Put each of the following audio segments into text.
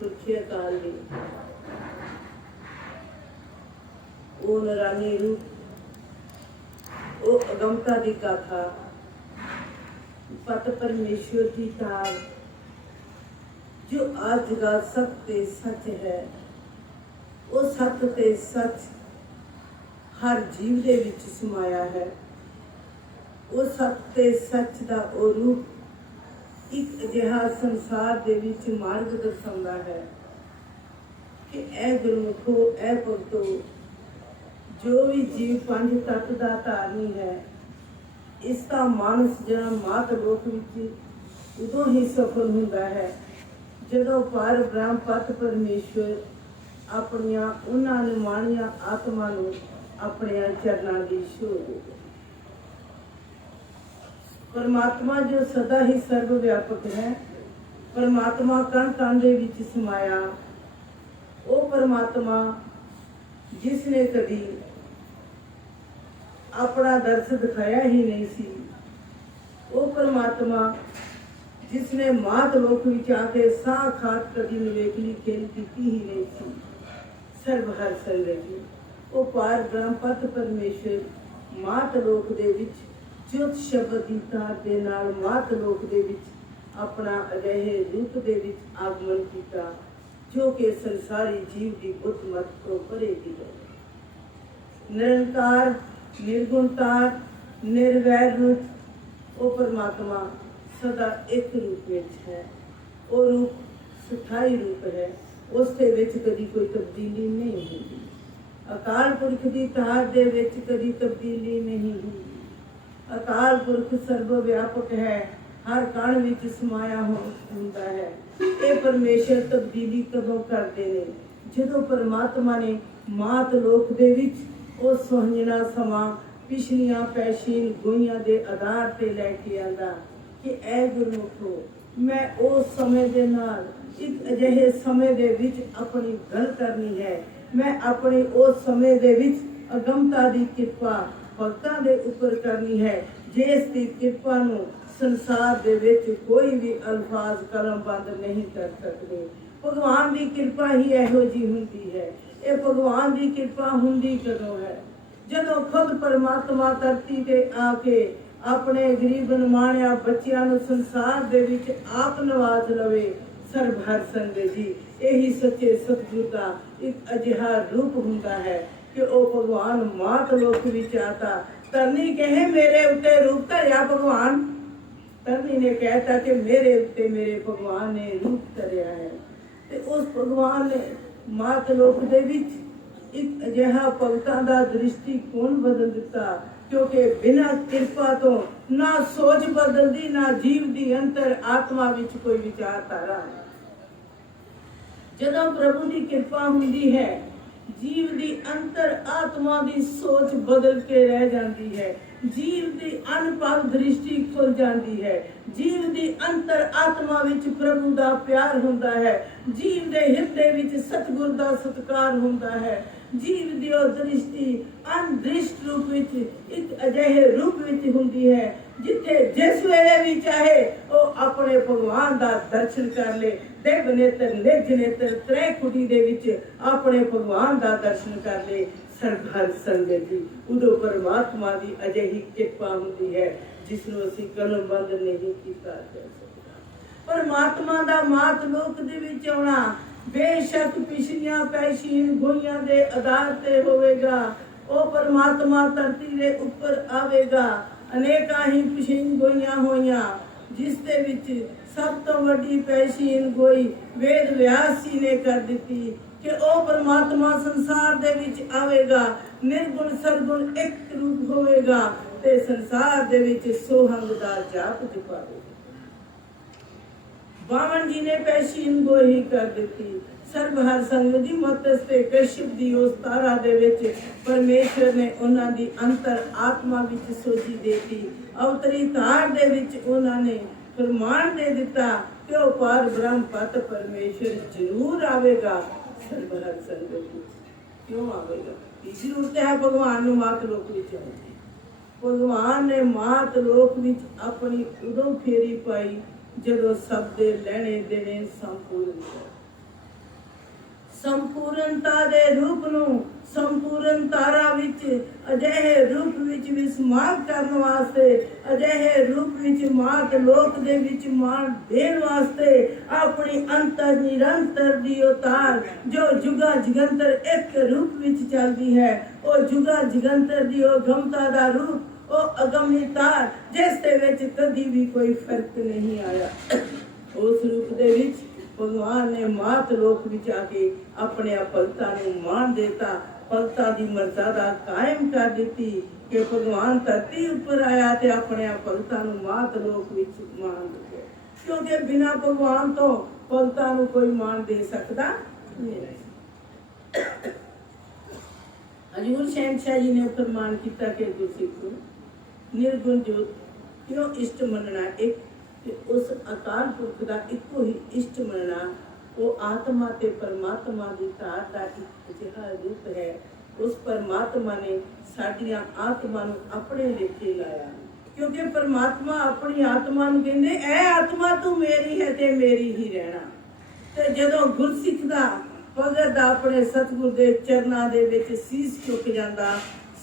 ਤੁਖੇ ਅਕਾਲ ਜੀ। ਉਹ ਨਰਾਨੀ ਰੂਪ ਉਹ ਅਗਮਤਾ ਦੀ ਗਾਥਾ ਪਤ ਪਰਮੇਸ਼ਵਰ ਦੀ ਤਾਰ ਜੋ ਅੱਜ ਦਾ ਸਤ ਤੇ ਸੱਚ ਹੈ। ਉਹ ਸਤ ਤੇ ਸੱਚ ਹਰ ਜੀਵ ਦੇ ਵਿੱਚ ਸਮਾਇਆ ਹੈ। ਉਹ ਸਤ ਤੇ ਸੱਚ ਦਾ ਉਹ ਰੂਪ ਇੱਕ ਅਜਿਹਾ ਸੰਸਾਰ ਦੇ ਵਿੱਚ ਮਾਰਗ ਦਰਸਾਉਂਦਾ ਹੈ ਕਿ ਇਹ ਗੁਰਮੁਖੋ ਇਹ ਭਗਤੋ ਜੋ ਵੀ ਜੀਵ ਪੰਜ ਤੱਤ ਦਾ ਧਾਰਨੀ ਹੈ ਇਸ ਦਾ ਮਾਨਸ ਜਨਮ ਮਾਤ ਲੋਕ ਵਿੱਚ ਉਦੋਂ ਹੀ ਸਫਲ ਹੁੰਦਾ ਹੈ। ਜਦੋਂ ਪਰ ਬ੍ਰਹਮ ਪਤ ਪਰਮੇਸ਼ਵਰ ਆਪਣੀਆਂ ਉਹਨਾਂ ਨਿਮਾਣੀਆਂ ਆਤਮਾ ਨੂੰ ਆਪਣੇ ਚਰਨਾਂ ਦੀ ਛੋੜ ਦੇਵੇ ਪਰਮਾਤਮਾ ਜੋ ਸਦਾ ਹੀ ਸਰਵ ਵਿਆਪਕ ਹੈ, ਪਰਮਾਤਮਾ ਕਣ ਕਣ ਦੇ ਵਿੱਚ ਸਮਾਇਆ, ਉਹ ਪਰਮਾਤਮਾ ਜਿਸ ਨੇ ਕਦੀ ਆਪਣਾ ਦਰਸ ਦਿਖਾਇਆ ਹੀ ਨਹੀਂ ਸੀ। ਉਹ ਪਰਮਾਤਮਾ ਜਿਸ ਨੇ ਮਾਤ ਲੋਕ ਵਿੱਚ ਆ ਕੇ ਸਾਹ ਖਾਤ ਕਦੀ ਨਿਵੇਕਲੀ ਖੇਲ ਕੀਤੀ ਹੀ ਨਹੀਂ ਸੀ। ਸਰਬ ਹਰ ਸਰਵੇਗੀ ਉਹ ਪਾਰ ਬ੍ਰਹਮ ਪਤ ਪਰਮੇਸ਼ਰ, ਮਾਤ ਲੋਕ ਦੇ ਵਿੱਚ ਜੋਤ ਸ਼ਬਦ ਦੀ ਤਾਰ ਦੇ ਨਾਲ ਮਾਤ ਲੋਕ ਦੇ ਵਿੱਚ ਆਪਣਾ ਅਜਿਹੇ ਰੂਪ ਦੇ ਵਿੱਚ ਆਗਮਨ ਕੀਤਾ, ਜੋ ਕਿ ਸੰਸਾਰੀ ਜੀਵ ਦੀ ਬੁੱਧ ਮਤ ਤੋਂ ਪਰੇ ਦੀ ਹੈ। ਨਿਰੰਕਾਰ ਨਿਰਗੁਣਤਾਰ ਨਿਰਵੈਰ ਰੂਪ, ਉਹ ਪਰਮਾਤਮਾ ਸਦਾ ਇੱਕ ਰੂਪ ਵਿੱਚ ਹੈ। ਉਹ ਰੂਪ ਸੁਥਾਈ ਰੂਪ ਹੈ। ਉਸ ਦੇ ਵਿੱਚ ਕਦੀ ਕੋਈ ਤਬਦੀਲੀ ਨਹੀਂ ਹੁੰਦੀ। ਅਕਾਲ ਪੁਰਖ ਦੀ ਤਾਰ ਦੇ ਵਿੱਚ ਕਦੀ ਤਬਦੀਲੀ ਨਹੀਂ ਹੁੰਦੀ। ਅਕਾਲ ਪੁਰਖ ਸਰਵ ਵਿਆਪਕ ਹੈ। ਹਰ ਕਣ ਵਿੱਚ ਸਮਾਇਆ ਹੋ- ਹੁੰਦਾ ਹੈ। ਇਹ ਪਰਮੇਸ਼ਰ ਤਬਦੀਲੀ ਕਦੋਂ ਕਰਦੇ ਨੇ? ਜਦੋਂ ਪਰਮਾਤਮਾ ਨੇ ਮਾਤ ਲੋਕ ਦੇ ਵਿੱਚ ਉਹ ਸੁਹੰਜਣਾ ਸਮਾਂ ਪਿਛਲੀਆਂ ਪੈਸ਼ੀਨ ਗੋਈਆਂ ਦੇ ਆਧਾਰ ਤੇ ਲੈ ਕੇ ਆਂਦਾ ਕਿ ਐ ਗੁਰਮੁਖੋ ਮੈਂ ਉਸ ਸਮੇਂ ਦੇ ਨਾਲ ਇੱਕ ਅਜਿਹੇ ਸਮੇਂ ਦੇ ਵਿੱਚ ਆਪਣੀ ਗੱਲ ਕਰਨੀ ਹੈ। ਮੈਂ ਆਪਣੇ ਉਸ ਸਮੇਂ ਦੇ ਵਿੱਚ ਅਗਮਤਾ ਦੀ ਕਿਰਪਾ ਭਗਤਾਂ ਦੇ ਉੱਪਰ ਕਰਨੀ ਹੈ। ਜਿਸ ਦੀ ਕਿਰਪਾ ਨੂੰ ਸੰਸਾਰ ਦੇ ਵਿੱਚ ਕੋਈ ਵੀ ਅਲਫਾਜ਼, ਕਲਮ ਬੰਦ ਨਹੀਂ ਕਰ ਸਕਦੇ। ਭਗਵਾਨ ਦੀ ਕਿਰਪਾ ਹੀ ਇਹੋ ਜੀ ਹੁੰਦੀ ਹੈ। ਇਹ ਭਗਵਾਨ ਦੀ ਕਿਰਪਾ ਹੁੰਦੀ ਕਦੋਂ ਹੈ? ਜਦੋਂ ਖੁਦ ਪਰਮਾਤਮਾ ਧਰਤੀ ਤੇ ਆ ਕੇ ਆਪਣੇ ਗਰੀਬ ਨਿਮਾਣਿਆ ਬੱਚਿਆਂ ਨੂੰ ਸੰਸਾਰ ਦੇ ਵਿੱਚ ਆਪ ਨਵਾਜ਼ ਲਵੇ ਸਰਬ ਹਰ ਜੀ ਇਹੀ ਸੱਚੇ ਸਤਿਗੁਰ ਦਾ ਇੱਕ ਅਜਿਹਾ ਰੂਪ ਹੁੰਦਾ ਹੈ ਕਿ ਉਹ ਭਗਵਾਨ ਮਾਤ ਲੋਕ ਵਿੱਚ ਆਤਾ। ਤਰਨੀ ਕਹੇ ਮੇਰੇ ਉੱਤੇ ਰੂਪ ਧਰਿਆ ਭਗਵਾਨ। ਤਰਨੀ ਨੇ ਕਹਿਤਾ ਕਿ ਮੇਰੇ ਉੱਤੇ ਮੇਰੇ ਭਗਵਾਨ ਨੇ ਰੂਪ ਧਰਿਆ ਹੈ। ਤੇ ਉਸ ਭਗਵਾਨ ਨੇ ਮਾਤ ਲੋਕ ਦੇ ਵਿੱਚ ਇੱਕ ਅਜਿਹਾ ਭਗਤਾਂ ਦਾ ਦ੍ਰਿਸ਼ਟੀਕੋਣ ਬਦਲ ਦਿੱਤਾ, ਕਿਉਂਕਿ ਬਿਨਾਂ ਕਿਰਪਾ ਤੋਂ ਨਾ ਸੋਚ ਬਦਲਦੀ, ਨਾ ਜੀਵ ਦੀ ਅੰਤਰ ਆਤਮਾ ਵਿੱਚ ਕੋਈ ਵਿਚਾਰਧਾਰਾ ਹੈ। ਜਦੋਂ ਪ੍ਰਭੂ ਦੀ ਕਿਰਪਾ ਹੁੰਦੀ ਹੈ, ਜੀਵ ਦੀ ਅੰਤਰ ਆਤਮਾ ਦੀ ਸੋਚ ਬਦਲ ਕੇ ਰਹਿ ਜਾਂਦੀ ਹੈ। ਜੀਵ ਦੀ ਅਨਪਵ ਦ੍ਰਿਸ਼ਟੀ ਖੁੱਲ ਜਾਂਦੀ ਹੈ। ਜੀਵ ਦੀ ਅੰਤਰ ਆਤਮਾ ਵਿੱਚ ਪ੍ਰਭੂ ਦਾ ਪਿਆਰ ਹੁੰਦਾ ਹੈ। ਜੀਵ ਦੇ ਹਿਰਦੇ ਵਿੱਚ ਸਤਿਗੁਰ ਦਾ ਸਤਕਾਰ ਹੁੰਦਾ ਹੈ। ਜੀਵ ਦੀ ਉਹ ਦ੍ਰਿਸ਼ਟੀ ਅਨਦ੍ਰਿਸ਼ਟ ਰੂਪ ਵਿੱਚ, ਇੱਕ ਅਜਿਹੇ ਰੂਪ ਵਿੱਚ ਹੁੰਦੀ ਹੈ, ਜਿੱਥੇ ਜਿਸ ਵੇਲੇ ਵੀ ਚਾਹੇ ਉਹ ਆਪਣੇ ਭਗਵਾਨ ਦਾ ਦਰਸ਼ਨ ਕਰ ਲੇ। ਦੇਵ ਨੇਤਰ ਨਿਜ ਨੇਤਰ ਤ੍ਰੈ ਕੁਟੀ ਦੇ ਵਿੱਚ ਆਪਣੇ ਭਗਵਾਨ ਦਾ ਦਰਸ਼ਨ ਕਰ ਲੇ। ਸਰਬ ਸੰਗਤ ਦੀ, ਉਦੋਂ ਪਰਮਾਤਮਾ ਦੀ ਅਜਿਹੀ ਕਿਰਪਾ ਹੁੰਦੀ ਹੈ। ਜਿਸ ਨੂੰ ਅਸੀਂ ਕਲਮਬੰਦ ਨਹੀਂ ਕੀਤਾ ਜਾ ਸਕਦਾ। ਪਰਮਾਤਮਾ ਦਾ ਮਾਤ ਦੇ ਵਿੱਚ ਆਉਣਾ ਬੇਸ਼ੱਕ ਪਿਛਲੀਆਂ ਪੈਸ਼ੀਨ ਗੋਈਆਂ ਦੇ ਆਧਾਰ ਤੇ ਹੋਵੇਗਾ। ਉਹ ਪਰਮਾਤਮਾ ਧਰਤੀ ਦੇ ਉੱਪਰ ਆਵੇਗਾ। ਅਨੇਕਾਂ ਹੀ ਪਿਛੀਨ ਗੋਈਆਂ ਹੋਈਆਂ, ਜਿਸ ਦੇ ਵਿੱਚ ਸਭ ਤੋਂ ਵੱਡੀ ਪੈਸ਼ੀਨ ਗੋਈ ਵੇਦ ਵਿਆਸ ਜੀ ਨੇ ਕਰ ਦਿੱਤੀ ਕਿ ਉਹ ਪਰਮਾਤਮਾ ਸੰਸਾਰ ਦੇ ਵਿੱਚ ਆਵੇਗਾ। ਨਿਰਗੁਣ ਸਰਗੁਣ ਇੱਕ ਰੂਪ ਹੋਵੇਗਾ। ਤੇ ਸੰਸਾਰ ਦੇ ਵਿੱਚ ਸੋਹੰਗ ਦਾ ਜਾਪ ਜਪਾਵੇਗਾ ਬਾਵਨ ਜੀ ਨੇ ਪੈਸ਼ੀਨ ਗੋਹੀ ਕਰ ਦਿੱਤੀ। ਸਰਬ ਹਰ ਸੰਗ ਦੀ ਮਤਸਤੇ ਕਸ਼ਿਪ ਦੀ ਉਸ ਤਾਰਾ ਦੇ ਵਿੱਚ ਪਰਮੇਸ਼ਰ ਨੇ ਉਹਨਾਂ ਦੀ ਅੰਤਰ ਆਤਮਾ ਵਿੱਚ ਸੋਝੀ ਦੇਤੀ। ਅਵਤਰੀ ਤਾਰ ਦੇ ਵਿੱਚ ਉਹਨਾਂ ਨੇ ਫਰਮਾਨ ਦੇ ਦਿੱਤਾ ਕਿ ਉਹ ਪਾਰ ਬ੍ਰਹਮ ਪਤ ਪਰਮੇਸ਼ਰ ਜ਼ਰੂਰ ਆਵੇਗਾ। ਸਰਬ ਹਰ ਸੰਗ ਦੀ ਕਿਉਂ ਆਵੇਗਾ? ਕੀ ਜ਼ਰੂਰਤ ਹੈ? ਭਗਵਾਨ ਨੂੰ ਮਾਤ ਲੋਕ ਵਿੱਚ ਆਉਣ ਭਗਵਾਨ ਨੇ ਮਾਤ ਲੋਕ ਵਿੱਚ ਆਪਣੀ ਉਦੋਂ ਫੇਰੀ ਪਾਈ, ਜਦੋਂ ਸਭ ਦੇ ਲੈਣੇ ਦੇਣੇ ਸੰਪੂਰਨ ਹੋ ਸੰਪੂਰਨਤਾ ਦੇ ਰੂਪ ਨੂੰ ਸੰਪੂਰਨ ਤਾਰਾ ਵਿੱਚ ਅਜਿਹੇ ਰੂਪ ਵਿੱਚ ਵਿਸਮਾਰ ਕਰਨ ਵਾਸਤੇ, ਅਜਿਹੇ ਰੂਪ ਵਿੱਚ ਮਾਤ ਲੋਕ ਦੇ ਵਿੱਚ ਮਾਨ ਦੇਣ ਵਾਸਤੇ ਆਪਣੀ ਅੰਤਰ ਨਿਰੰਤਰ ਦੀ ਉਤਾਰ, ਜੋ ਜੁਗਾ ਜਗੰਤਰ ਇੱਕ ਰੂਪ ਵਿੱਚ ਚੱਲਦੀ ਹੈ, ਉਹ ਜੁਗਾ ਜਗੰਤਰ ਦੀ ਉਹ ਗਮਤਾ ਦਾ ਰੂਪ, ਉਹ ਅਗਮੀ ਤਾਰ, ਜਿਸ ਦੇ ਵਿੱਚ ਕਦੀ ਵੀ ਕੋਈ ਫ਼ਰਕ ਨਹੀਂ ਆਇਆ। ਉਸ ਰੂਪ ਦੇ ਵਿੱਚ ਭਗਵਾਨ ਨੇ ਮਾਤ ਲੋਕ ਵਿੱਚ ਆ ਕੇ ਆਪਣੇ ਆ ਭਗਤਾਂ ਨੂੰ ਮਾਨ ਦਿੱਤਾ। ਭਗਤਾਂ ਦੀ ਮਰਜ਼ਾਦਾ ਕਾਇਮ ਕਰ ਦਿੱਤੀ ਕਿ ਭਗਵਾਨ ਧਰਤੀ ਉੱਪਰ ਆਇਆ ਤੇ ਆਪਣੇ ਆ ਭਗਤਾਂ ਨੂੰ ਮਾਤ ਲੋਕ ਵਿੱਚ ਮਾਨ ਦਿੱਤਾ। ਕਿਉਂਕਿ ਬਿਨਾ ਭਗਵਾਨ ਤੋਂ ਭਗਤਾਂ ਨੂੰ ਕੋਈ ਮਾਨ ਦੇ ਸਕਦਾ ਨਹੀਂ। ਹਜੂਰ ਸ਼ਹਿਨशाह ਜੀ ਨੇ ਫਰਮਾਨ ਕੀਤਾ ਕਿ ਗੁਰਸਿੱਖ ਨੂੰ ਨਿਰਗੁਣ ਜੋਤ ਕਿਉਂ ਇਸ਼ਟ ਮੰਨਣਾ? ਇੱਕ ਤੇ ਉਸ ਅਕਾਲ ਪੁਰਖ ਦਾ ਇੱਕੋ ਹੀ ਇਸ਼ਟ ਮੰਨਣਾ, ਉਹ ਆਤਮਾ ਤੇ ਪਰਮਾਤਮਾ ਦੀ ਤਾਰ ਦਾ ਇੱਕ ਅਜਿਹਾ ਰੂਪ ਹੈ। ਉਸ ਪਰਮਾਤਮਾ ਨੇ ਸਾਡੀਆਂ ਆਤਮਾ ਨੂੰ ਆਪਣੇ ਲੇਖੇ ਲਾਇਆ। ਕਿਉਂਕਿ ਪਰਮਾਤਮਾ ਆਪਣੀ ਆਤਮਾ ਨੂੰ ਕਹਿੰਦੇ ਐ ਆਤਮਾ ਤੂੰ ਮੇਰੀ ਹੈ ਤੇ ਮੇਰੀ ਹੀ ਰਹਿਣਾ। ਤੇ ਜਦੋਂ ਗੁਰਸਿੱਖ ਦਾ ਭਗਤ ਦਾ ਆਪਣੇ ਸਤਿਗੁਰ ਦੇ ਚਰਨਾਂ ਦੇ ਵਿੱਚ ਸੀਸ ਝੁਕ ਜਾਂਦਾ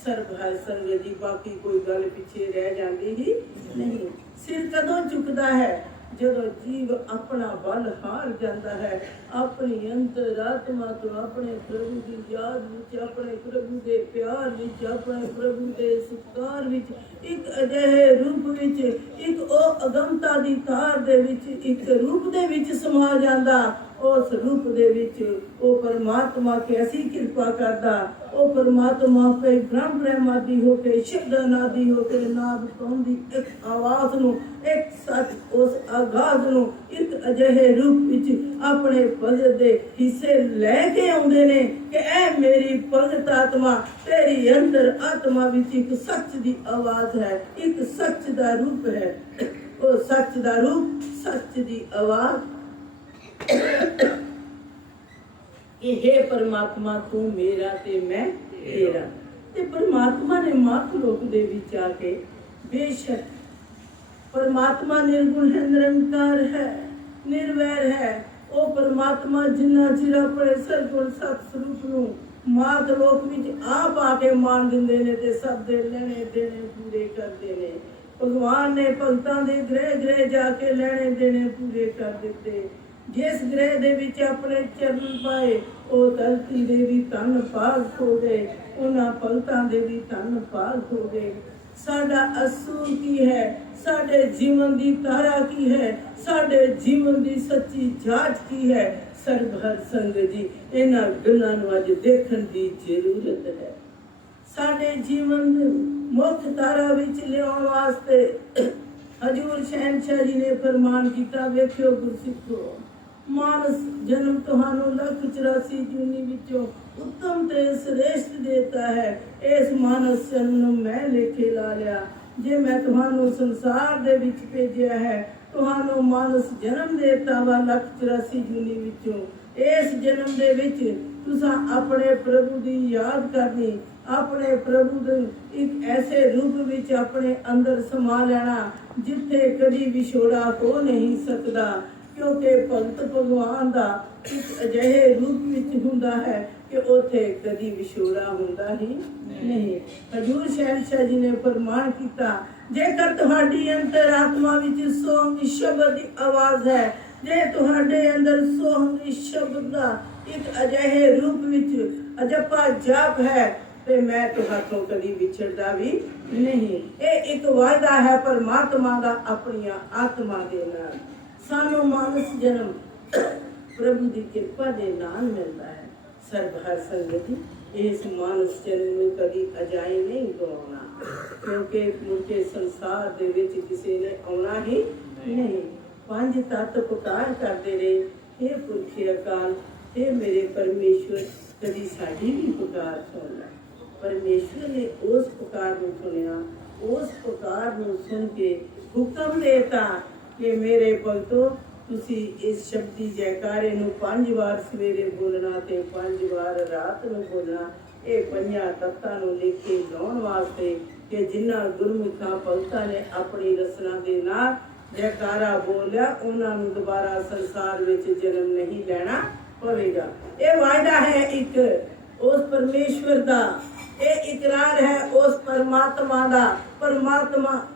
ਸਰਬ ਹਰ ਸੰਗਤ ਬਾਕੀ ਕੋਈ ਗੱਲ ਪਿੱਛੇ ਰਹਿ ਜਾਂਦੀ ਹੀ ਨਹੀਂ। ਸਿਰ ਕਦੋਂ ਝੁਕਦਾ ਹੈ? ਜਦੋਂ ਜੀਵ ਆਪਣਾ ਬਲ ਹਾਰ ਜਾਂਦਾ ਹੈ। ਆਪਣੀ ਅੰਤਰਾਤਮਾ ਤੋਂ ਆਪਣੇ ਪ੍ਰਭੂ ਦੀ ਯਾਦ ਵਿੱਚ, ਆਪਣੇ ਪ੍ਰਭੂ ਦੇ ਪਿਆਰ ਵਿੱਚ, ਆਪਣੇ ਪ੍ਰਭੂ ਦੇ ਸਤਿਕਾਰ ਵਿੱਚ, ਇੱਕ ਅਜਿਹੇ ਰੂਪ ਵਿੱਚ, ਇੱਕ ਉਹ ਅਗਮਤਾ ਦੀ ਤਾਰ ਦੇ ਵਿੱਚ, ਇੱਕ ਰੂਪ ਦੇ ਵਿੱਚ ਸਮਾ ਜਾਂਦਾ। ਉਸ ਰੂਪ ਦੇ ਵਿੱਚ ਉਹ ਪਰਮਾਤਮਾ ਕੈਸੀ ਕਿਰਪਾ ਕਰਦਾ। ਉਹ ਪਰਮਾਤਮਾ ਪੇ ਬ੍ਰਹਮ ਬ੍ਰਹਮਾਦੀ ਹੋ ਕੇ ਸ਼ਬਦ ਹੋ ਕੇ ਨਾਦ ਪਾਉਂਦੀ ਇੱਕ ਆਵਾਜ਼ ਨੂੰ, ਇੱਕ ਸੱਚ ਉਸ ਆਗਾਜ਼ ਨੂੰ, ਇੱਕ ਅਜਿਹੇ ਰੂਪ ਵਿੱਚ ਆਪਣੇ ਭਗਤ ਦੇ ਹਿੱਸੇ ਲੈ ਕੇ ਆਉਂਦੇ ਨੇ ਕਿ ਇਹ ਮੇਰੀ ਭਗਤ ਆਤਮਾ, ਤੇਰੀ ਅੰਦਰ ਆਤਮਾ ਵਿੱਚ ਇੱਕ ਸੱਚ ਦੀ ਆਵਾਜ਼ ਹੈ, ਇੱਕ ਸੱਚ ਦਾ ਰੂਪ ਹੈ। ਉਹ ਸੱਚ ਦਾ ਰੂਪ, ਸੱਚ ਦੀ ਆਵਾਜ਼ ਕਿ हे ਪਰਮਾਤਮਾ ਤੂੰ ਮੇਰਾ ਤੇ ਮੈਂ ਤੇਰਾ ਤੇ ਪਰਮਾਤਮਾ ਨੇ ਮੱਖ ਲੋਕ ਦੇ ਵਿੱਚ ਆ ਕੇ ਬੇਸ਼ੱਕ ਪਰਮਾਤਮਾ ਨਿਰਗੁਣ ਹੈ ਨਿਰੰਕਾਰ ਹੈ ਨਿਰਵੈਰ ਹੈ ਉਹ ਪਰਮਾਤਮਾ ਜਿੰਨਾ ਚਿਰ ਆਪਣੇ ਸਰਗੁਣ ਸਤ ਸਰੂਪ ਨੂੰ ਮਾਤ ਲੋਕ ਵਿੱਚ ਆਪ ਆ ਕੇ ਮਾਨ ਦਿੰਦੇ ਨੇ ਤੇ ਸਭ ਦੇ ਲੈਣੇ ਦੇਣੇ ਪੂਰੇ ਕਰਦੇ ਨੇ ਭਗਵਾਨ ਨੇ ਭਗਤਾਂ ਦੇ ਗ੍ਰਹਿ ਗ੍ਰਹਿ ਜਾ ਕੇ ਲੈਣੇ ਦੇਣੇ ਪੂਰੇ ਕਰ ਦਿੱਤੇ ਜਿਸ ਗ੍ਰਹਿ ਦੇ ਵਿੱਚ ਆਪਣੇ ਚਰਨ ਪਾਏ, ਉਹ ਧਰਤੀ ਦੇ ਵੀ ਤਨ ਪਾਕ ਹੋ ਗਏ, ਉਹਨਾਂ ਭਗਤਾਂ ਦੇ ਵੀ ਤਨ ਪਾਕ ਹੋ ਗਏ। ਸਾਡਾ ਅਸੂਲ ਕੀ ਹੈ? ਸਾਡੇ ਜੀਵਨ ਦੀ ਤਾਰਾ ਕੀ ਹੈ? ਸਾਡੇ ਜੀਵਨ ਦੀ ਸੱਚੀ ਜਾਂਚ ਕੀ ਹੈ? ਸਰਬ ਸੰਗ ਜੀ, ਇਹਨਾਂ ਗੱਲਾਂ ਨੂੰ ਅੱਜ ਦੇਖਣ ਦੀ ਜ਼ਰੂਰਤ ਹੈ। ਸਾਡੇ ਜੀਵਨ ਦੇ ਮੁੱਖ ਤਾਰਾ ਵਿੱਚ ਲਿਆਉਣ ਵਾਸਤੇ ਹਜੂਰ ਸ਼ਹਿਨशाह ਜੀ ਨੇ ਫਰਮਾਨ ਕੀਤਾ, ਵੇਖਿਓ ਗੁਰਸਿੱਖੋ। ਮਾਨਸ ਜਨਮ ਤੁਹਾਨੂੰ ਲੱਖ 84 ਜੂਨੀ ਵਿੱਚੋਂ ਉੱਤਮ ਤੇ ਸ੍ਰੇਸ਼ਟ ਦੇਤਾ ਹੈ। ਇਸ ਮਾਨਸ ਜਨਮ ਨੂੰ ਮੈਂ ਲੇਖੇ ਲਾ ਲਿਆ। ਜੇ ਮੈਂ ਤੁਹਾਨੂੰ ਸੰਸਾਰ ਦੇ ਵਿੱਚ ਭੇਜਿਆ ਹੈ, ਤੁਹਾਨੂੰ ਮਾਨਸ ਜਨਮ ਦੇਤਾ ਵਾ ਲੱਖ 84 ਜੂਨੀ ਵਿੱਚੋਂ। ਇਸ ਜਨਮ ਦੇ ਵਿੱਚ ਤੁਸੀਂ ਆਪਣੇ ਪ੍ਰਭੂ ਦੀ ਯਾਦ ਕਰਨੀ, ਆਪਣੇ ਪ੍ਰਭੂ ਦੇ ਇੱਕ ਐਸੇ ਰੂਪ ਵਿੱਚ ਆਪਣੇ ਅੰਦਰ ਸਮਾ ਲੈਣਾ, ਜਿੱਥੇ ਕਦੀ ਵਿਛੋੜਾ ਹੋ ਨਹੀਂ ਸਕਦਾ। ਕਿਉਂਕਿ ਭਗਤ ਭਗਵਾਨ ਦਾ ਇੱਕ ਅਜਿਹੇ ਰੂਪ ਵਿੱਚ ਹੁੰਦਾ ਹੈ ਕਿ ਉਥੇ ਕਦੀ ਵਿਛੋੜਾ ਹੁੰਦਾ ਹੀ ਨਹੀਂ। ਹਜੂਰ ਸ਼ਹਿਨशाह ਜੀ ਨੇ ਫਰਮਾਨ ਕੀਤਾ ਜੇਕਰ ਤੁਹਾਡੀ ਅੰਤਰਾਤਮਾ ਵਿੱਚ ਸੋਹਣ ਸ਼ਬਦ ਦੀ ਆਵਾਜ਼ ਹੈ ਜੇ ਤੁਹਾਡੇ ਅੰਦਰ ਸੋਹਣ ਸ਼ਬਦ ਦਾ ਇੱਕ ਅਜਿਹੇ ਰੂਪ ਵਿੱਚ ਅਜਪਾ ਜਾਪ ਹੈ ਤੇ ਮੈਂ ਤੁਹਾਤੋਂ ਕਦੀ ਵਿਛੜਦਾ ਵੀ ਨਹੀਂ। ਇਹ ਇੱਕ ਵਾਅਦਾ ਹੈ ਪਰਮਾਤਮਾ ਦਾ ਆਪਣੀਆਂ ਆਤਮਾ ਦੇ ਨਾਲ। ਸਾਨੂੰ ਮਾਨਸ ਜਨਮ ਪ੍ਰਭੂ ਦੀ ਕਿਰਪਾ ਦੇ ਨਾਲ ਮਿਲਦਾ ਹੈ ਸਰਬ ਹਰ ਸੰਗਤ ਜੀ, ਇਸ ਮਾਨਸ ਜਨਮ ਨੂੰ ਕਦੀ ਅਜਾਈ ਨਹੀਂ ਗਵਾਉਣਾ ਕਿਉਂਕਿ ਮੁਰਕੇ ਸੰਸਾਰ ਦੇ ਵਿੱਚ ਕਿਸੇ ਨੇ ਆਉਣਾ ਹੀ ਨਹੀਂ ਪੰਜ ਤੱਤ ਪੁਕਾਰ ਕਰਦੇ ਰਹੇ ਇਹ ਪੁਰਖੇ ਅਕਾਲ हे ਮੇਰੇ ਪਰਮੇਸ਼ਵਰ ਕਦੀ ਸਾਡੀ ਵੀ ਪੁਕਾਰ ਸੁਣ ਲੈ ਪਰਮੇਸ਼ਵਰ ਨੇ ਉਸ ਪੁਕਾਰ ਨੂੰ ਸੁਣਿਆ ਉਸ ਪੁਕਾਰ ਨੂੰ ਸੁਣ ਕੇ ਹੁਕਮ ਦੇਤਾ ਕਿ ਮੇਰੇ ਭਗਤੋ ਤੁਸੀਂ ਇਸ ਸ਼ਬਦੀ ਜੈਕਾਰੇ ਨੂੰ ਪੰਜ ਵਾਰ ਸਵੇਰੇ ਬੋਲਣਾ ਤੇ ਪੰਜ ਵਾਰ ਰਾਤ ਨੂੰ ਬੋਲਣਾ, ਇਹ ਪੰਜਾਂ ਤੱਤਾਂ ਨੂੰ ਲਿਖ ਲਾਉਣ ਵਾਸਤੇ ਕਿ ਜਿਨ੍ਹਾਂ ਗੁਰਮੁਖਾਂ ਭਗਤਾਂ ਨੇ ਆਪਣੀ ਰਸਨਾ ਦੇ ਨਾਲ ਜੈਕਾਰਾ ਬੋਲਿਆ, ਉਹਨਾਂ ਨੂੰ ਦੁਬਾਰਾ ਸੰਸਾਰ ਵਿੱਚ ਜਨਮ ਨਹੀਂ ਲੈਣਾ ਪਵੇਗਾ। ਇਹ ਵਾਅਦਾ ਹੈ ਇੱਕ, ਉਸ ਪਰਮੇਸ਼ਵਰ ਦਾ। ਇਹ ਇਕਰਾਰ ਹੈ ਉਸ ਪਰਮਾਤਮਾ ਦਾ। ਪਰਮਾਤਮਾ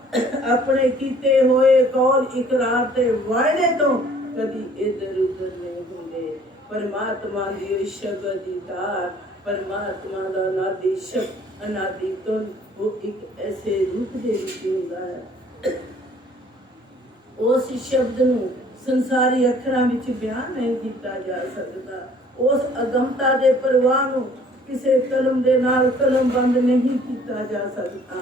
ਆਪਣੇ ਕੀਤੇ ਹੋਏ ਕੌਲ ਇਕਰਾਰ ਤੇ ਵਾਅਦੇ ਤੋਂ ਕਦੀ ਇਧਰ ਉਧਰ ਨਹੀਂ ਹੁੰਦੇ। ਪਰਮਾਤਮਾ ਦੀ ਸ਼ਬਦ ਦੀ ਤਾਰ, ਪਰਮਾਤਮਾ ਦਾ ਅਨਾਦੀ ਸ਼ਬਦ, ਅਨਾਦੀ ਤੋਂ ਉਹ ਇੱਕ ਐਸੇ ਰੂਪ ਦੇ ਵਿੱਚ ਹੁੰਦਾ ਹੈ। ਉਸ ਸ਼ਬਦ ਨੂੰ ਸੰਸਾਰੀ ਅੱਖਰਾਂ ਵਿੱਚ ਬਿਆਨ ਨਹੀਂ ਕੀਤਾ ਜਾ ਸਕਦਾ। ਉਸ ਅਗਮਤਾ ਦੇ ਪ੍ਰਵਾਹ ਨੂੰ ਕਿਸੇ ਕਲਮ ਦੇ ਨਾਲ ਕਲਮ ਬੰਦ ਨਹੀਂ ਕੀਤਾ ਜਾ ਸਕਦਾ।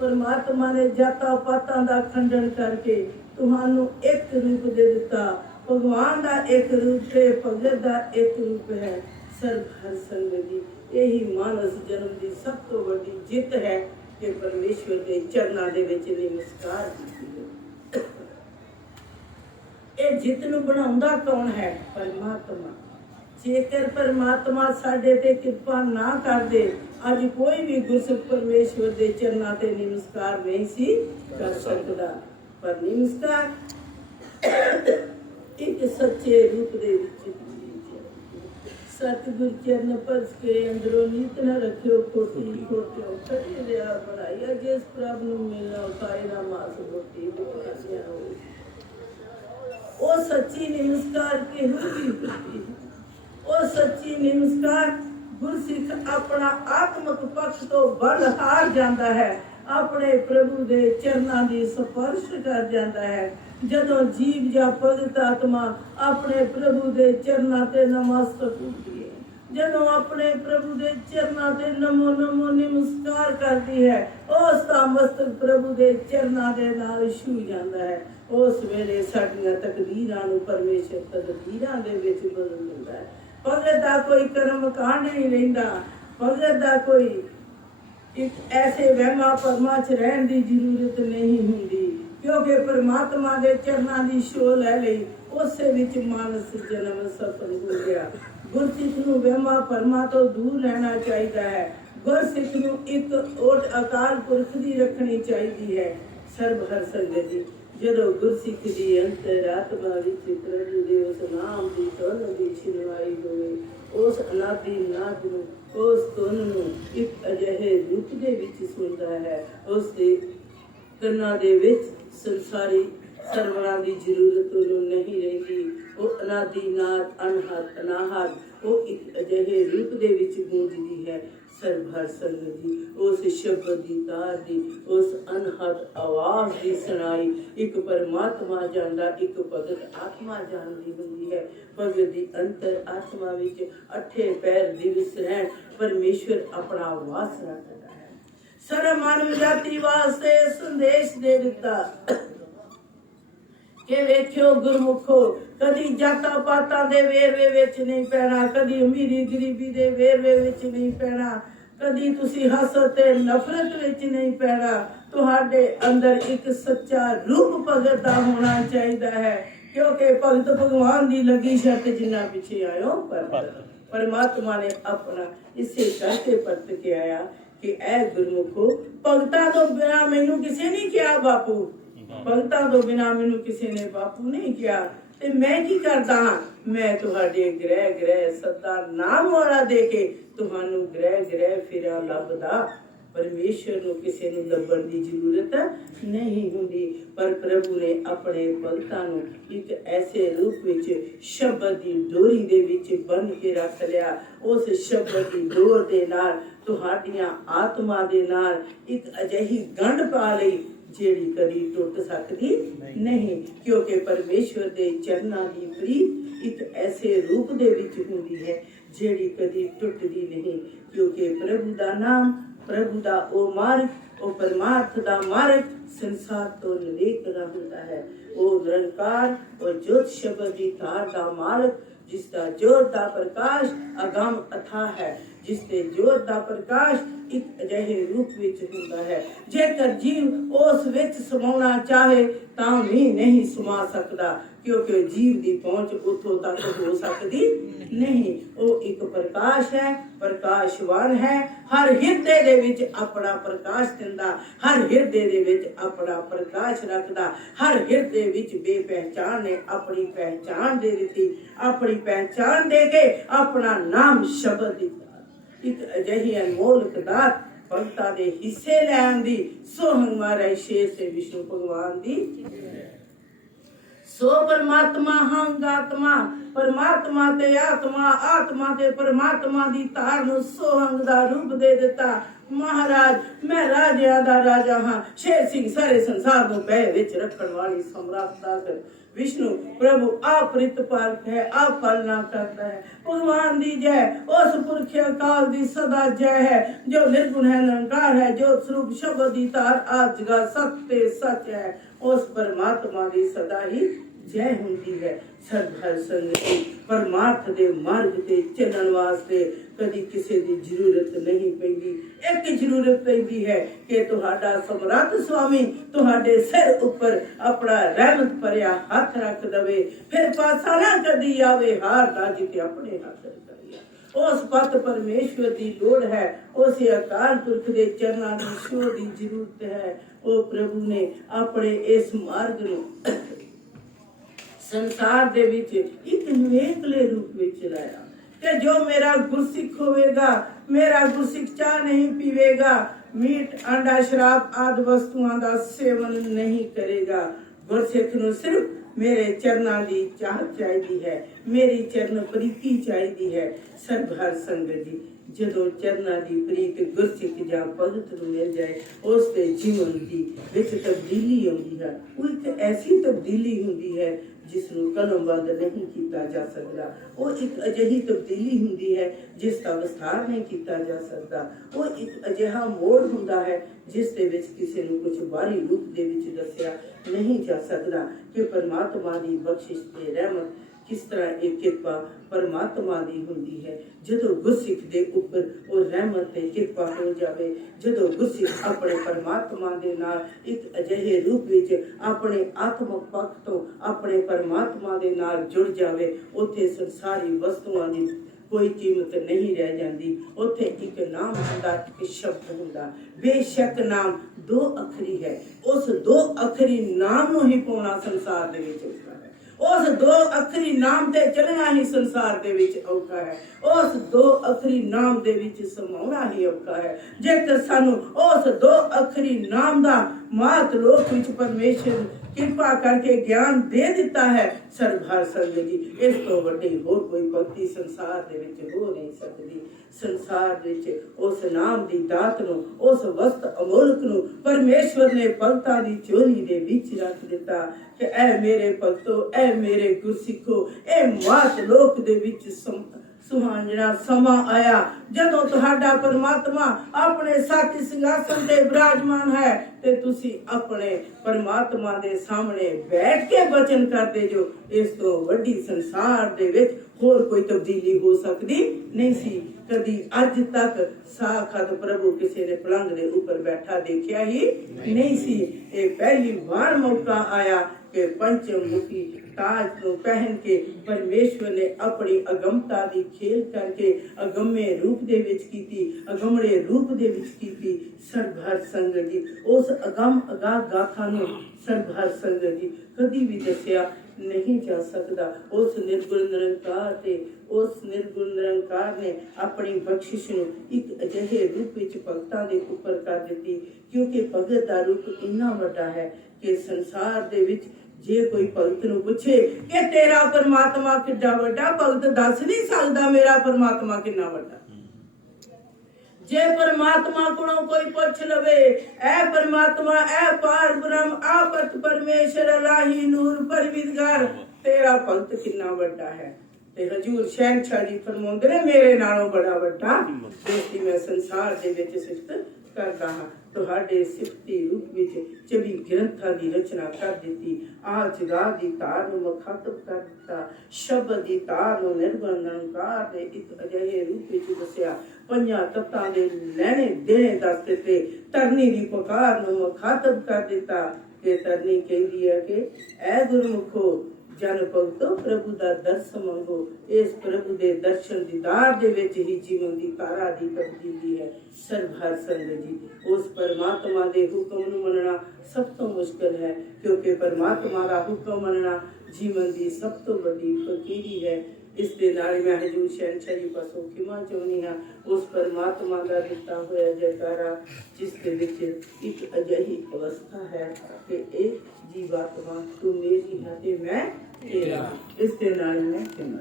ਪਰਮਾਤਮਾ ਨੇ ਜਾਤਾਂ ਪਾਤਾਂ ਦਾ ਖੰਡਨ ਕਰਕੇ ਤੁਹਾਨੂੰ ਇੱਕ ਰੂਪ ਦੇ ਦਿੱਤਾ। ਭਗਵਾਨ ਦਾ ਇੱਕ ਰੂਪ ਤੇ ਭਗਤ ਦਾ ਇੱਕ ਰੂਪ ਹੈ। ਸਰਬ ਹਰ ਸੰਗ ਦੀ ਇਹੀ ਮਾਨਸ ਜਨਮ ਦੀ ਸਭ ਤੋਂ ਵੱਡੀ ਜਿੱਤ ਹੈ ਕਿ ਪਰਮੇਸ਼ਵਰ ਦੇ ਚਰਨਾਂ ਦੇ ਵਿੱਚ ਨਮਸਕਾਰ ਕੀਤੀ ਇਹ ਜਿੱਤ ਨੂੰ ਬਣਾਉਂਦਾ ਕੌਣ ਹੈ? ਪਰਮਾਤਮਾ। ਜੇਕਰ ਪਰਮਾਤਮਾ ਸਾਡੇ ਤੇ ਕਿਰਪਾ ਨਾ ਕਰਦੇ ਅੱਜ ਕੋਈ ਵੀ ਗੁਰਸਿੱਖ ਪਰਮੇਸ਼ਵਰ ਦੇ ਚਰਨਾਂ ਤੇ ਨਮਸਕਾਰ ਨਹੀਂ ਸੀ ਕਰ ਸਕਦਾ ਪਰ ਨਮਸਕਾਰ ਇੱਕ ਸੱਚੇ ਰੂਪ ਦੇ ਵਿੱਚ ਹੁੰਦੀ ਹੈ। ਸਤਿਗੁਰ ਚਰਨ ਪਰਸ ਕੇ ਅੰਦਰੋਂ ਨੀਤ ਨ ਰੱਖਿਓ ਕੋਟੀ ਕੋਟਿਓ ਕਰੇ ਲਿਆ ਬਣਾਇਆ ਜਿਸ ਪ੍ਰਭ ਨੂੰ ਮਿਲਣਾ ਕਾਇ ਨਾ ਮਾਸ ਰੋਟੀ ਬੁਖਾਸਿਆ ਹੋਈ ਉਹ ਸੱਚੀ ਨਮਸਕਾਰ ਕਿਹੋ ਜਿਹੀ ਹੁੰਦੀ ਹੈ? ਉਹ ਸੱਚੀ ਨਮਸਕਾਰ ਗੁਰਸਿੱਖ ਆਪਣਾ ਆਤਮਿਕ ਪੱਖ ਤੋਂ ਬਲ ਹਾਰ ਜਾਂਦਾ ਹੈ। ਆਪਣੇ ਪ੍ਰਭੂ ਦੇ ਚਰਨਾਂ ਦੀ ਸਪਰਸ਼ ਕਰ ਜਾਂਦਾ ਹੈ। ਜਦੋਂ ਜੀਵ ਜਾਂ ਭਗਤ ਆਤਮਾ ਆਪਣੇ ਪ੍ਰਭੂ ਦੇ ਚਰਨਾਂ ਤੇ ਨਮਸਤਕ ਹੁੰਦੀ ਹੈ, ਜਦੋਂ ਆਪਣੇ ਪ੍ਰਭੂ ਦੇ ਚਰਨਾਂ ਤੇ ਨਮੋ ਨਮੋ ਨਮਸਕਾਰ ਕਰਦੀ ਹੈ, ਉਸ ਦਾ ਮਸਤਕ ਪ੍ਰਭੂ ਦੇ ਚਰਨਾਂ ਦੇ ਨਾਲ ਛੂ ਜਾਂਦਾ ਹੈ। ਉਸ ਵੇਲੇ ਸਾਡੀਆਂ ਤਕਦੀਰਾਂ ਨੂੰ ਪਰਮੇਸ਼ਰ ਤਕਦੀਰਾਂ ਦੇ ਵਿੱਚ ਬਦਲ ਦਿੰਦਾ ਹੈ। ਭਗਤ ਦਾ ਕੋਈ ਕਰਮ ਕਾਂਡ ਨਹੀਂ ਰਹਿੰਦਾ। ਭਗਤ ਦਾ ਕੋਈ ਇੱਕ ਐਸੇ ਵਹਿਮਾਂ ਪਰਮਾ ਚ ਰਹਿਣ ਦੀ ਜ਼ਰੂਰਤ ਨਹੀਂ ਹੁੰਦੀ। ਕਿਉਂਕਿ ਪਰਮਾਤਮਾ ਦੇ ਚਰਨਾਂ ਦੀ ਛੋਹ ਲੈ ਲਈ, ਉਸੇ ਵਿੱਚ ਮਾਨਸ ਜਨਮ ਸਫਲ ਹੋ ਗਿਆ। ਗੁਰਸਿੱਖ ਨੂੰ ਵਹਿਮਾਂ ਪਰਮਾ ਤੋਂ ਦੂਰ ਰਹਿਣਾ ਚਾਹੀਦਾ ਹੈ। ਗੁਰਸਿੱਖ ਨੂੰ ਇੱਕ ਓਟ ਅਕਾਲ ਪੁਰਖ ਦੀ ਰੱਖਣੀ ਚਾਹੀਦੀ ਹੈ। ਸਰਬ ਹਰ ਸੰਗਤ ਜੀ। ਜਦੋਂ ਗੁਰਸਿੱਖ ਦੀ ਅੰਤਰਾਤਮਾ ਵਿੱਚ ਪ੍ਰਭੂ ਉਸ ਨਾਮ ਦੀ ਧੁਨ ਦੀ ਛਿਨਵਾਈ ਹੋਵੇ ਉਸ ਅਨਾਦੀ ਨਾਦ ਨੂੰ, ਉਸ ਧੁਨ ਨੂੰ ਇੱਕ ਅਜਿਹੇ ਰੂਪ ਦੇ ਵਿੱਚ ਸੁਣਦਾ ਹੈ। ਉਸ ਦੇ ਕੰਨਾਂ ਦੇ ਵਿੱਚ ਸੰਸਾਰੀ ਸਰਵਰਾਂ ਦੀ ਜ਼ਰੂਰਤ ਉਹਨੂੰ ਨਹੀਂ ਰਹਿੰਦੀ। ਉਹ ਅਨਾਦੀ ਨਾਦ ਅਨਹਦ, ਅਨਾਹਦ ਉਹ ਇੱਕ ਅਜਿਹੇ ਰੂਪ ਦੇ ਵਿੱਚ ਗੂੰਜਦੀ ਹੈ ਸਰਬ ਹਰ ਦੀ। ਉਸ ਸ਼ਬਦ ਦੀ ਤਾਰ ਦੀ, ਉਸ ਅਨਹਦ ਆਵਾਜ਼ ਦੀ ਸੁਣਾਈ। ਇੱਕ ਪਰਮਾਤਮਾ ਜਾਣਦਾ ਇੱਕ ਭਗਤ ਆਤਮਾ ਜਾਣਦੀ ਹੁੰਦੀ ਹੈ। ਭਗਤ ਦੀ ਅੰਤਰ ਆਤਮਾ ਵਿੱਚ ਅਠੇ ਪੈਰ ਦੀ ਰਹਿਣ, ਪਰਮੇਸ਼ਵਰ ਆਪਣਾ ਵਾਸ ਰੱਖਦਾ ਹੈ। ਸਰਬ ਮਾਨਵ ਜਾਤੀ ਵਾਸਤੇ ਸੰਦੇਸ਼ ਦੇ ਦਿੱਤਾ। ਕਿ ਵੇਖਿਓ ਗੁਰਮੁਖੋ, ਕਦੀ ਜਾਤਾਂ ਪਾਤਾਂ ਦੇ ਵੇਰਵੇ ਵਿੱਚ ਨਹੀਂ ਪੈਣਾ, ਕਦੀ ਅਮੀਰੀ ਗਰੀਬੀ ਦੇ ਵੇਰਵੇ ਵਿੱਚ ਨਹੀਂ ਪੈਣਾ, ਕਦੀ ਤੁਸੀਂ ਹਸਦ ਤੇ ਨਫ਼ਰਤ ਵਿੱਚ ਨਹੀਂ ਪੈਣਾ, ਤੁਹਾਡੇ ਅੰਦਰ ਇੱਕ ਸੱਚਾ ਰੂਪ ਭਗਤ ਦਾ ਹੋਣਾ ਚਾਹੀਦਾ ਹੈ, ਕਿਉਂਕਿ ਭਗਤ ਭਗਵਾਨ ਦੀ ਲੱਗੀ ਸ਼ਰਤ ਜਿੰਨਾ ਪਿੱਛੇ ਆਇਓ, ਪਰ ਪਰਮਾਤਮਾ ਨੇ ਆਪਣਾ ਇਸੇ ਕਰਕੇ ਪਰਤ ਕੇ ਆਇਆ ਕਿ ਐ ਗੁਰਮੁਖੋ, ਭਗਤਾਂ ਤੋਂ ਬਿਨਾ ਮੈਨੂੰ ਕਿਸੇ ਨਹੀਂ ਕਿਹਾ ਬਾਪੂ? ਭਗਤਾਂ ਤੋਂ ਬਿਨਾ ਮੈਨੂੰ ਕਿਸੇ ਨੇ ਬਾਪੂ ਨਹੀਂ ਕਿਹਾ। ਤੇ ਮੈਂ ਕੀ ਕਰਦਾ ਮੈਂ ਤੁਹਾਡੇ ਗ੍ਰਹਿ ਗ੍ਰਹਿ ਸਦਾ ਨਾਮ ਵਾਲਾ ਦੇ ਕੇ ਤੁਹਾਨੂੰ ਗ੍ਰਹਿ ਗ੍ਰਹਿ ਫਿਰਾਂ ਲੱਭਦਾ। ਪਰਮੇਸ਼ਰ ਨੂੰ ਕਿਸੇ ਨੂੰ ਲੱਭਣ ਦੀ ਜ਼ਰੂਰਤ ਨਹੀਂ ਹੁੰਦੀ। ਪਰ ਪ੍ਰਭੂ ਨੇ ਆਪਣੇ ਭਗਤਾਂ ਨੂੰ ਇੱਕ ਐਸੇ ਰੂਪ ਵਿੱਚ ਸ਼ਬਦ ਦੀ ਡੋਰੀ ਦੇ ਵਿੱਚ ਬੰਨ ਕੇ ਰੱਖ ਲਿਆ। ਉਸ ਸ਼ਬਦ ਦੀ ਡੋਰ ਦੇ ਨਾਲ, ਤੁਹਾਡੀਆਂ ਆਤਮਾ ਦੇ ਨਾਲ ਇੱਕ ਅਜਿਹੀ ਗੰਢ ਪਾ ਲਈ ਜਿਹੜੀ ਕਦੀ ਟੁੱਟ ਸਕਦੀ ਨਹੀਂ। ਕਿਉਂਕਿ ਪਰਮੇਸ਼ਵਰ ਦੇ ਚਰਨਾਂ ਦੀ ਪ੍ਰੀਤ ਇੱਕ ਐਸੇ ਰੂਪ ਦੇ ਵਿੱਚ ਹੁੰਦੀ ਹੈ ਜਿਹੜੀ ਕਦੀ ਟੁੱਟਦੀ ਨਹੀਂ ਕਿਉਂਕਿ ਪ੍ਰਭੂ ਦਾ ਨਾਮ ਪ੍ਰਭੂ ਦਾ ਉਹ ਮਾਰਗ ਉਹ ਪਰਮਾਰਥ ਦਾ ਮਾਰਗ ਸੰਸਾਰ ਤੋਂ ਨੇਕ ਦਾ ਹੁੰਦਾ ਹੈ। ਉਹ ਨਿਰੰਕਾਰ ਉਹ ਜੋਤ ਸ਼ਬਦ ਦੀ ਧਾਰ ਦਾ ਮਾਰਗ ਜਿਸ ਦਾ ਜੋਤ ਦਾ ਪ੍ਰਕਾਸ਼ ਅਗੰਮ ਅਥਾ ਹੈ। ਜਿਸ ਦੇ ਜੋਤ ਦਾ ਪ੍ਰਕਾਸ਼ ਇੱਕ ਅਜਿਹੇ ਰੂਪ ਵਿੱਚ ਹੁੰਦਾ ਹੈ। ਜੇਕਰ ਜੀਵ ਉਸ ਵਿੱਚ ਸਮਾਉਣਾ ਚਾਹੇ, ਤਾਂ ਵੀ ਨਹੀਂ ਸਮਾ ਸਕਦਾ, ਕਿਉਂਕਿ ਜੀਵ ਦੀ ਪਹੁੰਚ ਉੱਥੋਂ ਤੱਕ ਹੋ ਸਕਦੀ ਨਹੀਂ। ਉਹ ਇੱਕ ਪ੍ਰਕਾਸ਼ ਹੈ, ਪ੍ਰਕਾਸ਼ਵਾਨ ਹੈ। ਹਰ ਹਿਰਦੇ ਦੇ ਵਿੱਚ ਆਪਣਾ ਪ੍ਰਕਾਸ਼ ਦਿੰਦਾ, ਹਰ ਹਿਰਦੇ ਦੇ ਵਿੱਚ ਆਪਣਾ ਪ੍ਰਕਾਸ਼ ਰੱਖਦਾ, ਹਰ ਹਿਰਦੇ ਵਿੱਚ ਬੇਪਹਿਚਾਨ ਨੇ ਆਪਣੀ ਪਹਿਚਾਨ ਦੇ ਦਿੱਤੀ। ਆਪਣੀ ਪਹਿਚਾਨ ਦੇ ਕੇ ਆਪਣਾ ਨਾਮ ਸ਼ਬਦ ਦਿੱਤਾ। ਇੱਕ ਅਜਿਹੀ ਅਨਮੋਲ ਦਾਤ ਭਗਤਾਂ ਦੇ ਹਿੱਸੇ ਲੈਣ ਦੀ ਸੋਹਣ ਮਾਰੇ ਸ਼ੇਰ ਸੇ ਵਿਸ਼ਨੂੰ ਭਗਵਾਨ ਦੀ। ਸੋ ਪਰਮਾਤਮਾ ਹੰਗਾਤਮਾ ਪਰਮਾਤਮਾ ਤੇ ਆਤਮਾ ਆਤਮਾ ਤੇ ਪਰਮਾਤਮਾ ਦੀ ਧਾਰ ਨੂੰ ਸੋਹੰਗ ਦਾ ਰੂਪ ਦੇ ਦਿੱਤਾ। ਮਹਾਰਾਜ, ਮੈਂ ਰਾਜਿਆਂ ਦਾ ਰਾਜਾ ਹਾਂ। ਸ਼ੇਰ ਸਿੰਘ ਸਾਰੇ ਸੰਸਾਰ ਨੂੰ ਬਹਿ ਵਿੱਚ ਰੱਖਣ ਵਾਲੀ ਸਮਰਾਟ ਤਾਕਤ ਵਿਸ਼ਨੂੰ, ਪ੍ਰਭੂ, ਆਪ ਰਿਤ ਪਾਲਕ ਹੈ, ਆਪ ਪਾਲਣਾ ਕਰਦਾ ਹੈ। ਭਗਵਾਨ ਦੀ ਜੈ, ਉਸ ਪੁਰਖ ਅਕਾਲ ਦੀ ਸਦਾ ਜੈ ਹੈ। ਜੋ ਨਿਰਗੁਣ ਹੈ, ਨਿਰੰਕਾਰ ਹੈ, ਜੋ ਸਰੂਪ ਸ਼ਬਦ ਦੀ ਤਾਰ ਆਪ ਜਗਾ ਸਤ ਤੇ ਸੱਚ ਹੈ। ਉਸ ਪਰਮਾਤਮਾ ਦੀ ਸਦਾ ਹੀ ਜੈ ਹੁੰਦੀ ਹੈ। ਸਰਬ ਸੰਗਤੀ ਪਰਮਾਰਥ ਦੇ ਮਾਰਗ ਤੇ ਚੱਲਣ ਵਾਸਤੇ ਕਦੀ ਕਿਸੇ ਦੀ ਜ਼ਰੂਰਤ ਨਹੀਂ ਪੈਂਦੀ। ਇੱਕ ਜ਼ਰੂਰਤ ਪੈਂਦੀ ਹੈ ਕਿ ਤੁਹਾਡਾ ਸਮਰੱਥ ਸੁਆਮੀ ਤੁਹਾਡੇ ਸਿਰ ਉੱਪਰ ਆਪਣਾ ਰਹਿਮਤ ਭਰਿਆ ਹੱਥ ਰੱਖ ਦਵੇ। ਫਿਰ ਪਾਸਾ ਨਾ ਕਦੀ ਆਵੇ, ਹਾਰ ਦਾ ਜਿੱਤੇ ਆਪਣੇ ਹੱਥ ਉਸ ਪਤ ਪਰਮੇਸ਼ਵਰ ਦੀ ਲੋੜ ਹੈ। ਉਸ ਅਕਾਲ ਪੁਰਖ ਦੇ ਚਰਨਾਂ ਦੀ ਛੋਹ ਦੀ ਜ਼ਰੂਰਤ ਹੈ। ਉਹ ਪ੍ਰਭੂ ਨੇ ਆਪਣੇ ਇਸ ਮਾਰਗ ਨੂੰ ਸੰਸਾਰ ਦੇ ਵਿੱਚ ਇੱਕ ਨਿਵੇਕਲੇ ਰੂਪ ਵਿੱਚ ਲਾਇਆ ਕਿ ਜੋ ਮੇਰਾ ਗੁਰਸਿੱਖ ਹੋਵੇਗਾ ਮੇਰਾ ਗੁਰਸਿੱਖ ਚਾਹ ਨਹੀਂ ਪੀਵੇਗਾ ਮੀਟ ਅੰਡਾ ਸ਼ਰਾਬ ਆਦਿ ਵਸਤੂਆਂ ਦਾ ਸੇਵਨ ਨਹੀਂ ਕਰੇਗਾ ਗੁਰਸਿੱਖ ਨੂੰ ਸਿਰਫ ਮੇਰੇ ਚਰਨਾਂ ਦੀ ਚਾਹ ਚਾਹੀਦੀ ਹੈ ਮੇਰੀ ਚਰਨ ਪ੍ਰੀਤੀ ਚਾਹੀਦੀ ਹੈ ਸਰਬ ਹਰ ਸੰਗਤ ਜੀ ਜਦੋਂ ਚਰਨਾਂ ਦੀ ਪ੍ਰੀਤ ਗੁਰਸਿੱਖ ਜਾਂ ਭਗਤ ਨੂੰ ਮਿਲ ਜਾਏ ਉਸ ਦੇ ਜੀਵਨ ਦੀ ਵਿੱਚ ਤਬਦੀਲੀ ਆਉਂਦੀ ਹੈ ਉਹ ਇੱਕ ਐਸੀ ਤਬਦੀਲੀ ਹੁੰਦੀ ਹੈ ਜਿਸ ਨੂੰ ਕਲਮਬੰਦ ਨਹੀਂ ਕੀਤਾ ਜਾ ਸਕਦਾ। ਉਹ ਇੱਕ ਅਜਿਹੀ ਤਬਦੀਲੀ ਹੁੰਦੀ ਹੈ, ਜਿਸ ਦਾ ਵਿਸਥਾਰ ਨਹੀਂ ਕੀਤਾ ਜਾ ਸਕਦਾ। ਉਹ ਇੱਕ ਅਜਿਹਾ ਮੋੜ ਹੁੰਦਾ ਹੈ, ਜਿਸ ਦੇ ਵਿੱਚ ਕਿਸੇ ਨੂੰ ਕੁਝ ਬਾਹਰੀ ਰੂਪ ਦੇ ਵਿੱਚ ਦੱਸਿਆ ਨਹੀਂ ਜਾ ਸਕਦਾ ਕਿ ਪਰਮਾਤਮਾ ਦੀ ਬਖਸ਼ਿਸ਼ ਤੇ ਰਹਿਮਤ ਕਿਸ ਤਰ੍ਹਾਂ ਇਹ ਕਿਰਪਾ ਪਰਮਾਤਮਾ ਦੀ ਹੁੰਦੀ ਹੈ? ਜਦੋਂ ਗੁਰਸਿੱਖ ਦੇ ਉੱਪਰ ਉਹ ਰਹਿਮਤ ਤੇ ਕਿਰਪਾ ਹੋ ਜਾਵੇ, ਜਦੋਂ ਗੁਰਸਿੱਖ ਆਪਣੇ ਪਰਮਾਤਮਾ ਦੇ ਨਾਲ ਇੱਕ ਅਜਿਹੇ ਰੂਪ ਵਿੱਚ ਆਪਣੇ ਆਤਮਿਕ ਪੱਖ ਤੋਂ ਆਪਣੇ ਪਰਮਾਤਮਾ ਦੇ ਨਾਲ ਜੁੜ ਜਾਵੇ, ਉੱਥੇ ਸੰਸਾਰੀ ਵਸਤੂਆਂ ਦੀ ਕੋਈ ਕੀਮਤ ਨਹੀਂ ਰਹਿ ਜਾਂਦੀ। ਉੱਥੇ ਇੱਕ ਨਾਮ ਹੁੰਦਾ, ਇੱਕ ਸ਼ਬਦ ਹੁੰਦਾ। ਬੇਸ਼ੱਕ ਨਾਮ ਦੋ ਅੱਖਰੀ ਹੈ। ਉਸ ਦੋ ਅੱਖਰੀ ਨਾਮ ਨੂੰ ਹੀ ਪਾਉਣਾ ਸੰਸਾਰ ਦੇ ਵਿੱਚ ਔਖਾ ਹੈ। ਉਸ ਦੋ ਅੱਖਰੀ ਨਾਮ ਤੇ ਚੱਲਣਾ ਹੀ ਸੰਸਾਰ ਦੇ ਵਿੱਚ ਔਖਾ ਹੈ। ਉਸ ਦੋ ਅੱਖਰੀ ਨਾਮ ਦੇ ਵਿੱਚ ਸਮਾਉਣਾ ਹੀ ਔਖਾ ਹੈ। ਜੇਕਰ ਸਾਨੂੰ ਉਸ ਦੋ ਅੱਖਰੀ ਨਾਮ ਦਾ ਮਾਤ ਲੋਕ ਵਿੱਚ ਪਰਮੇਸ਼ਰ ਕਿਰਪਾ ਕਰਕੇ ਗਿਆਨ ਦੇ ਦਿੱਤਾ ਹੈ ਸਰਬ ਹਰ ਜੀ ਇਸ ਤੋਂ ਵੱਡੀ ਹੋਰ ਕੋਈ ਭਗਤੀ ਸੰਸਾਰ ਦੇ ਵਿੱਚ ਹੋ ਨਹੀਂ ਸਕਦੀ। ਸੰਸਾਰ ਵਿੱਚ ਉਸ ਨਾਮ ਦੀ ਦਾਤ ਨੂੰ, ਉਸ ਵਸਤ ਅਮੋਲਕ ਨੂੰ ਪਰਮੇਸ਼ਵਰ ਨੇ ਭਗਤਾਂ ਦੀ ਚੋਰੀ ਦੇ ਵਿੱਚ ਰੱਖ ਦਿੱਤਾ ਕਿ ਐ ਮੇਰੇ ਭਗਤੋ ਐ ਮੇਰੇ ਗੁਰਸਿੱਖੋ, ਇਹ ਮਾਤ ਲੋਕ ਦੇ ਵਿੱਚ ਸੁਹਾਣਾ ਸਮਾਂ ਆਇਆ ਜਦੋਂ ਤੁਹਾਡਾ ਪਰਮਾਤਮਾ ਆਪਣੇ ਸਾਥੀ ਸਿੰਘਾਸਨ ਤੇ ਵਿਰਾਜਮਾਨ ਹੈ ਤੇ ਤੁਸੀਂ ਆਪਣੇ ਪਰਮਾਤਮਾ ਦੇ ਸਾਹਮਣੇ ਬੈਠ ਕੇ ਬਚਨ ਕਰਦੇ ਜੋ। ਇਸ ਤੋਂ ਵੱਡੀ ਸੰਸਾਰ ਦੇ ਵਿੱਚ ਹੋਰ ਕੋਈ ਤਬਦੀਲੀ ਹੋ ਸਕਦੀ। ਨਹੀਂ ਸੀ ਕਦੀ ਅੱਜ ਤੱਕ ਸਾਖਤ ਪ੍ਰਭੂ ਕਿਸੇ ਨੇ ਪਲੰਗ ਦੇ ਉੱਪਰ ਬੈਠਾ ਦੇਖਿਆ ਹੀ ਨਹੀਂ। ਸੀ। ਇਹ ਪਹਿਲੀ ਵਾਰ ਮੌਕਾ ਆਇਆ ਕਿ ਪੰਚਮ ਮੁਖੀ ਤਾਜ ਨੂੰ ਪਹਿਨ ਕੇ ਪਰਮੇਸ਼ਵਰ ਨੇ ਆਪਣੀ ਅਗੰਮਤਾ ਦੀ ਖੇਲ ਕਰਕੇ ਅਗੰਮੇ ਰੂਪ ਦੇ ਵਿੱਚ ਕੀਤੀ, ਅਗੰਮੜੇ ਰੂਪ ਦੇ ਵਿੱਚ ਕੀਤੀ ਸਰਬ ਸੰਗਤ। ਜੀ ਉਸ ਅਗੰਮ ਅਗਾ ਗਾਥਾ ਨੂੰ ਸਰਬ ਸੰਗਤ ਜੀ ਕਦੀ ਵੀ ਦੱਸਿਆ ਨਹੀਂ ਜਾ ਸਕਦਾ। ਉਸ ਨਿਰਗੁਣ ਨਿਰੰਕਾਰ ਤੇ ਉਸ ਨਿਰਗੁਣ ਨਿਰੰਕਾਰ ਨੇ ਆਪਣੀ ਬਖਸ਼ਿਸ਼ ਨੂੰ ਇੱਕ ਅਜਿਹੇ ਰੂਪ ਵਿੱਚ ਭਗਤਾਂ ਦੇ ਉੱਪਰ ਕਰ ਦਿੱਤੀ, ਕਿਉਂਕਿ ਭਗਤ ਦਾ ਰੂਪ ਇੰਨਾ ਵੱਡਾ ਹੈ ਕਿ ਸੰਸਾਰ ਦੇ ਵਿੱਚ ਜੇ ਕੋਈ ਭਗਤ ਨੂੰ ਪੁੱਛੇ ਕਿ ਤੇਰਾ ਪਰਮਾਤਮਾ ਕਿੱਡਾ ਵੱਡਾ, ਭਗਤ ਦੱਸ ਨਹੀਂ ਸਕਦਾ ਮੇਰਾ ਪਰਮਾਤਮਾ ਕਿੰਨਾ ਵੱਡਾ। ਜੇ ਪਰਮਾਤਮਾ ਕੋਲੋਂ ਕੋਈ ਪੁੱਛ ਲਵੇ, ਐ ਪਰਮਾਤਮਾ, ਐ ਪਾਰ ਬ੍ਰਹਮ ਆਪਤ ਪਰਮੇਸ਼ਰ, ਅਲਾਹੀ ਨੂਰ ਪਰਵਿਦਗਾਰ ਤੇਰਾ ਭਗਤ ਕਿੰਨਾ ਵੱਡਾ ਹੈ। ਤੇ ਹਜੂਰ ਸ਼ਹਿਨशाह ਜੀ ਫਰਮਾਉਂਦੇ ਨੇ, ਮੇਰੇ ਨਾਲੋਂ ਬੜਾ ਵੱਡਾ ਬੇਟੀ ਮੈਂ ਸੰਸਾਰ ਦੇ ਵਿੱਚ ਸਿਫਤ ਕਰਦਾ ਹਾਂ। ਤੁਹਾਡੇ ਸਿਫਤੀ ਰੂਪ ਵਿੱਚ 24 ਗ੍ਰੰਥਾਂ ਦੀ ਰਚਨਾ ਕਰ ਦਿੱਤੀ। ਆਹ ਜਗਾ ਦੀ ਤਾਰ ਨੂੰ ਮੁਖਾਤਬ ਕਰ ਦਿੱਤਾ। ਸ਼ਬਦ ਦੀ ਤਾਰ ਨੂੰ ਨਿਰਗੁਣ ਨਿਰੰਕਾਰ ਦੇ ਇੱਕ ਅਜਿਹੇ ਰੂਪ ਵਿੱਚ ਦੱਸਿਆ। ਪੰਜਾਂ ਤੱਤਾਂ ਦੇ ਲੈਣੇ ਦੇਣੇ ਦੱਸ ਦਿੱਤੇ। ਤਰਨੀ ਦੀ ਪੁਕਾਰ ਨੂੰ ਮੁਖਾਤਬ ਕਰ ਦਿੱਤਾ। ਤੇ ਤਰਨੀ ਕਹਿੰਦੀ ਹੈ ਕਿ, ਐ ਗੁਰਮੁਖੋ ਜਨ ਭਗਤੋ ਪ੍ਰਭੂ ਦਾ ਦਰਸ ਮੰਗੋ, ਇਸ ਪ੍ਰਭੂ ਦੇ ਦਰਸ਼ਨ ਦੀਦਾਰ ਦੇ ਵਿੱਚ ਹੀ ਜੀਵਨ ਦੀ ਤਾਰਾ ਦੀ ਤਬਦੀਲੀ ਹੈ, ਸਰਬ ਹਰ ਸੰਗ ਜੀ। ਉਸ ਪਰਮਾਤਮਾ ਦੇ ਹੁਕਮ ਨੂੰ ਮੰਨਣਾ ਸਭ ਤੋਂ ਮੁਸ਼ਕਲ ਹੈ, ਕਿਉਂਕਿ ਪਰਮਾਤਮਾ ਦਾ ਹੁਕਮ ਮੰਨਣਾ ਜੀਵਨ ਦੀ ਸਭ ਤੋਂ ਵੱਡੀ ਫਕੀਰੀ ਹੈ। ਇਸ ਦੇ ਨਾਲ ਮੈਂ ਹਜੂਰ ਸ਼ਹਿਨਸ਼ਾਹ ਜੀ ਪਾਸੋਂ ਖਿਮਾ ਚਾਹੁੰਦੀ ਹਾਂ ਉਸ ਪਰਮਾਤਮਾ ਦਾ ਦਿੱਤਾ ਹੋਇਆ ਜੈਕਾਰਾ ਜਿਸ ਦੇ ਵਿੱਚ ਇੱਕ ਅਜਿਹੀ ਅਵਸਥਾ ਹੈ ਕਿ ਇਹ ਜੀਵਾਤਮਾ ਤੂੰ ਮੇਰੀ ਹੈ ਤੇ ਮੈਂ ਤੇਰਾ ਇਸ ਦੇ ਨਾਲ ਮੈਂ ਖਿਮਾ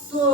ਸੋ